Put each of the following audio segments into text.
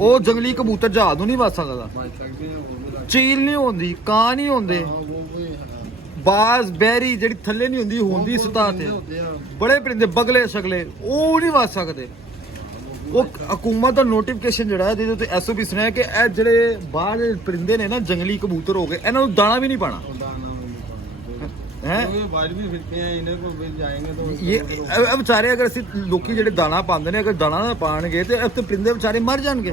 ਉਹ ਜੰਗਲੀ ਕਬੂਤਰ ਜਹਾਜ਼ ਨੂੰ ਨਹੀਂ ਵੱਜ ਸਕਦਾ, ਚੀਲ ਨਹੀਂ ਹੁੰਦੀ, ਕਾਂ ਨਹੀਂ ਹੁੰਦੇ, ਬਾਜ਼ ਬਹਿਰੀ ਜਿਹੜੀ ਥੱਲੇ ਨਹੀਂ ਹੁੰਦੀ ਹੁੰਦੀ ਸਤਹ ਤੇ ਬੜੇ ਪਰਿੰਦੇ ਬਗਲੇ ਸ਼ਗਲੇ ਉਹ ਨਹੀਂ ਵੱਜ ਸਕਦੇ। ਉਹ ਹਕੂਮਤ ਦਾ ਨੋਟੀਫਿਕੇਸ਼ਨ ਜਿਹੜਾ ਇਹਦੇ ਉੱਤੇ ਐਸਓਪੀ ਸੁਣਿਆ ਕਿ ਇਹ ਜਿਹੜੇ ਬਾਹਰ ਪਰਿੰਦੇ ਨੇ ਨਾ ਜੰਗਲੀ ਕਬੂਤਰ ਹੋ ਗਏ, ਇਹਨਾਂ ਨੂੰ ਦਾਣਾ ਵੀ ਨਹੀਂ ਪਾਣਾ ਹੈ। ਇਹ ਵਿਚਾਰੇ ਅਗਰ ਅਸੀਂ ਲੋਕੀ ਜਿਹੜੇ ਦਾਣਾ ਪਾਉਂਦੇ ਨੇ, ਅਗਰ ਦਾਣਾ ਨਾ ਪਾਣਗੇ ਤੇ ਇਹ ਪਰਿੰਦੇ ਵਿਚਾਰੇ ਮਰ ਜਾਣਗੇ।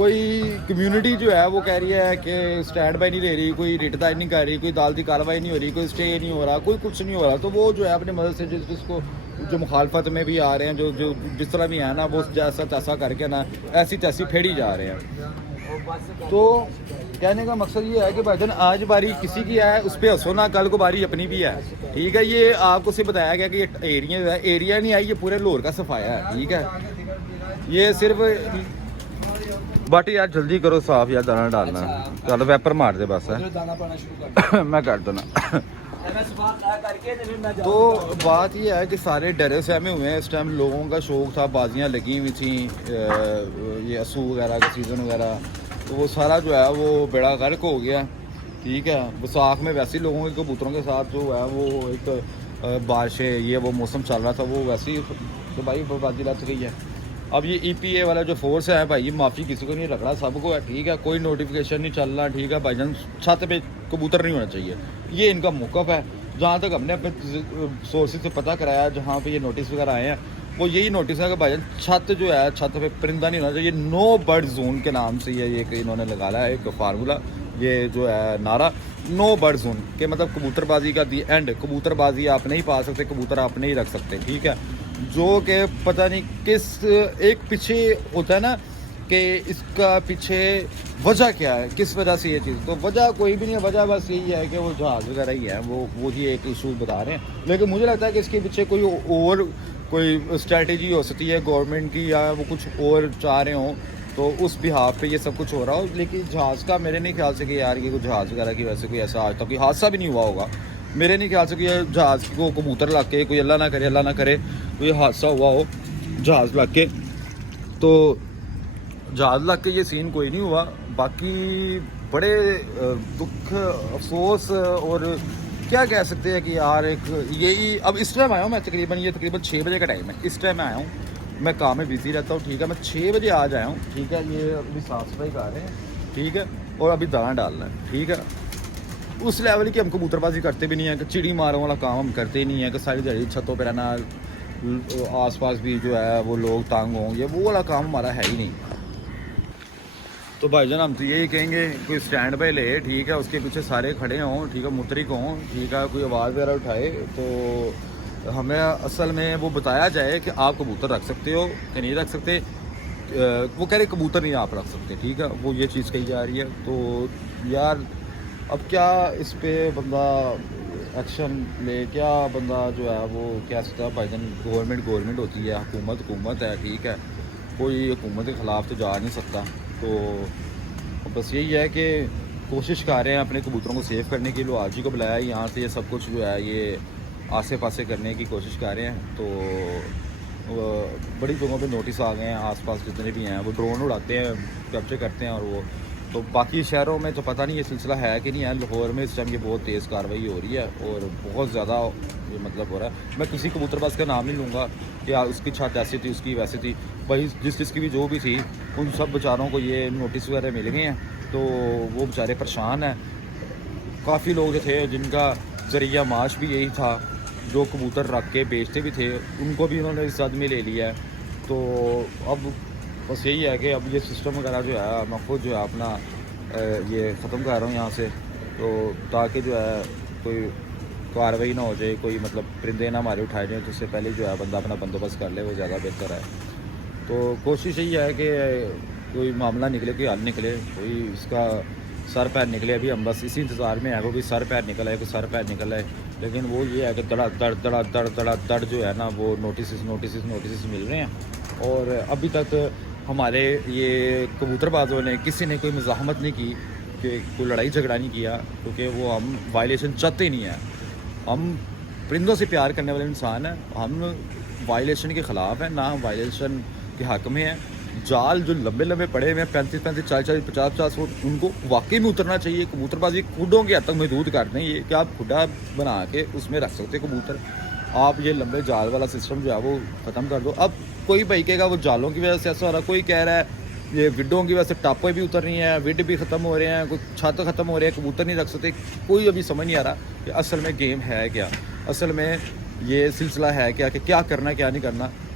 کوئی کمیونٹی جو ہے وہ کہہ رہی ہے کہ اسٹینڈ بائی نہیں لے رہی, کوئی ریٹداری نہیں کر رہی, کوئی عدالتی کارروائی نہیں ہو رہی, کوئی اسٹے نہیں ہو رہا, کوئی کچھ نہیں ہو رہا, تو وہ جو ہے اپنے مدد سے جس کو جو مخالفت میں بھی آ رہے ہیں, جو جس طرح بھی ہیں نا, وہ جیسا تیسا کر کے نا ایسی تیسی پھیڑی جا رہے ہیں. تو کہنے کا مقصد یہ ہے کہ بھائی جان آج باری کسی کی ہے اس پہ ہنسو نا, کل کو باری اپنی بھی ہے, ٹھیک ہے. یہ آپ کو سے بتایا گیا کہ یہ ایریا نہیں ہے, یہ پورے لاہور کا صفایا ہے, ٹھیک ہے. یہ صرف باٹی یار جلدی کرو صاف یار, دانا ڈالنا, چل ویپر مار دے بس ہے میں کر دینا. تو بات یہ ہے کہ سارے ڈرے سہمے ہوئے ہیں. اس ٹائم لوگوں کا شوق تھا, بازیاں لگی ہوئی تھیں, یہ اسو وغیرہ کا سیزن وغیرہ, تو وہ سارا جو ہے وہ بیڑا غرق ہو گیا, ٹھیک ہے. وساکھ میں ویسے لوگوں کے کبوتروں کے ساتھ جو ہے وہ ایک بارشیں یہ وہ موسم چل رہا تھا, وہ ویسے ہی تو بھائی بربادی لگ گئی ہے. اب یہ ای پی اے والا جو فورس ہے بھائی, یہ معافی کسی کو نہیں رکھ رہا, سب کو ہے, ٹھیک ہے. کوئی نوٹیفیکیشن نہیں چل رہا, ٹھیک ہے. بھائی جان چھت پہ کبوتر نہیں ہونا چاہیے, یہ ان کا موقف ہے. جہاں تک ہم نے اپنے سورسز سے پتہ کرایا, جہاں پہ یہ نوٹس وغیرہ آئے ہیں, وہ یہی نوٹس ہے کہ بھائی جان چھت جو ہے, چھت پہ پرندہ نہیں ہونا چاہیے. نو برڈ زون کے نام سے یہ انہوں نے لگایا ہے ایک فارمولہ, یہ جو ہے نعرہ, نو برڈ زون کے مطلب کبوتر بازی کا دی اینڈ. کبوتر بازی آپ نہیں پا سکتے, کبوتر آپ نہیں رکھ سکتے, ٹھیک ہے. جو کہ پتہ نہیں کس ایک پیچھے ہوتا ہے نا کہ اس کا پیچھے وجہ کیا ہے, کس وجہ سے یہ چیز, تو وجہ کوئی بھی نہیں ہے. وجہ بس یہی ہے کہ وہ جہاز وغیرہ ہی ہے, وہ ہی ایک ایشو بتا رہے ہیں. لیکن مجھے لگتا ہے کہ اس کے پیچھے کوئی اسٹریٹجی ہو سکتی ہے گورنمنٹ کی, یا وہ کچھ اور چاہ رہے ہوں, تو اس بہاف پہ یہ سب کچھ ہو رہا ہو. لیکن جہاز کا میرے نہیں خیال سے کہ یار یہ جہاز وغیرہ کی وجہ سے کوئی ایسا آج تک کوئی حادثہ بھی نہیں ہوا ہوگا. میرے نہیں خیال سے کہ یہ جہاز کو کبوتر لگ کے, کوئی اللہ نہ کرے کوئی حادثہ ہوا ہو جہاز لگ کے. تو جہاز لگ کے یہ سین کوئی نہیں ہوا. باقی بڑے دکھ افسوس اور کیا کہہ سکتے ہیں کہ یار ایک یہی. اب اس ٹائم آیا ہوں میں تقریباً 6 بجے کا ٹائم ہے, اس ٹائم میں آیا ہوں. میں کام میں بزی رہتا ہوں, ٹھیک ہے. میں 6 بجے آج آیا ہوں, ٹھیک ہے. یہ ابھی صاف صفائی کر رہے ہیں, ٹھیک ہے, اور ابھی دانا ڈالنا ہے, ٹھیک ہے. اس لیول کی ہم کبوتر بازی کرتے بھی نہیں ہیں, کہ چڑی ماروں والا کام ہم کرتے ہی نہیں ہیں, کہ ساری دیہی چھتوں پہ رہنا, آس پاس بھی جو ہے وہ لوگ تانگ ہوں, یہ وہ والا کام ہمارا ہے ہی نہیں. تو بھائی جان ہم تو یہی کہیں گے, کوئی اسٹینڈ پہ لے, ٹھیک ہے, اس کے پیچھے سارے کھڑے ہوں, ٹھیک ہے, مترک ہوں, ٹھیک ہے, کوئی آواز وغیرہ اٹھائے تو ہمیں اصل میں وہ بتایا جائے کہ آپ کبوتر رکھ سکتے ہو کہ نہیں رکھ سکتے. وہ کہہ رہے کبوتر نہیں آپ رکھ سکتے, ٹھیک ہے, وہ یہ چیز کہی جا رہی ہے. تو یار اب کیا اس پہ بندہ ایکشن لے, کیا بندہ جو ہے وہ کہہ سکتا ہے. بھائی جان گورنمنٹ ہوتی ہے, حکومت ہے, ٹھیک ہے, کوئی حکومت کے خلاف تو جا نہیں سکتا. تو بس یہی ہے کہ کوشش کر رہے ہیں اپنے کبوتروں کو سیو کرنے کے لیے. آج ہی کو بلایا ہے یہاں سے, یہ سب کچھ جو ہے یہ آسے پاسے کرنے کی کوشش کر رہے ہیں. تو بڑی جگہوں پہ نوٹس آ گئے ہیں, آس پاس جتنے بھی ہیں وہ ڈرون اڑاتے ہیں, کیپچر کرتے ہیں. اور وہ تو باقی شہروں میں تو پتہ نہیں یہ سلسلہ ہے کہ نہیں ہے. لاہور میں اس ٹائم یہ بہت تیز کارروائی ہو رہی ہے اور بہت زیادہ یہ مطلب ہو رہا ہے. میں کسی کبوتر باز کا نام نہیں لوں گا کہ اس کی چھت ایسی تھی, اس کی ویسی تھی. بھائی جس کی بھی جو بھی تھی, ان سب بیچاروں کو یہ نوٹس وغیرہ مل گئے ہیں, تو وہ بیچارے پریشان ہیں. کافی لوگ جو تھے جن کا ذریعہ معاش بھی یہی تھا, جو کبوتر رکھ کے بیچتے بھی تھے, ان کو بھی انہوں نے اس زد میں لے لیا ہے. تو اب بس یہی ہے کہ اب یہ سسٹم وغیرہ جو ہے میں خود جو ہے اپنا یہ ختم کر رہا ہوں یہاں سے, تو تاکہ جو ہے کوئی کارروائی نہ ہو جائے, کوئی مطلب پرندے نہ ہمارے اٹھائے جائیں, تو اس سے پہلے جو ہے بندہ اپنا بندوبست کر لے, وہ زیادہ بہتر ہے. تو کوشش یہی ہے کہ کوئی معاملہ نکلے, کوئی حل نکلے, کوئی اس کا سر پیر نکلے. ابھی ہم بس اسی انتظار میں ہے, کوئی سر پیر نکل آئے, کوئی سر پیر نکل آئے. لیکن وہ یہ ہے کہ دڑ جو ہے نا, وہ نوٹسز مل رہے ہیں. اور ابھی تک ہمارے یہ کبوتر بازوں نے کسی نے کوئی مزاحمت نہیں کی, کہ کوئی لڑائی جھگڑا نہیں کیا, کیونکہ وہ ہم وائلیشن چاہتے ہی نہیں ہیں. ہم پرندوں سے پیار کرنے والے انسان ہیں, ہم وائلیشن کے خلاف ہیں, نہ ہم وائلیشن کے حق میں ہیں. جال جو لمبے پڑے ہوئے ہیں 35 40 50 فٹ, ان کو واقعی میں اترنا چاہیے. کبوتر بازی کھڈوں کے حد تک محدود کر دیں, یہ کہ آپ کھڈا بنا کے اس میں رکھ سکتے کبوتر. آپ یہ لمبے جال والا سسٹم جو ہے وہ ختم کر دو. اب کوئی بھائی کہے گا وہ جالوں کی وجہ سے ایسا ہو رہا ہے, کوئی کہہ رہا ہے یہ وڈوں کی وجہ سے ٹاپیں بھی اتر رہی ہیں, وڈ بھی ختم ہو رہے ہیں, کوئی چھت ختم ہو رہے ہیں, کبوتر نہیں رکھ سکتے. کوئی ابھی سمجھ نہیں آ رہا کہ اصل میں گیم ہے کیا, اصل میں یہ سلسلہ ہے کیا, کہ کیا کرنا کیا نہیں کرنا.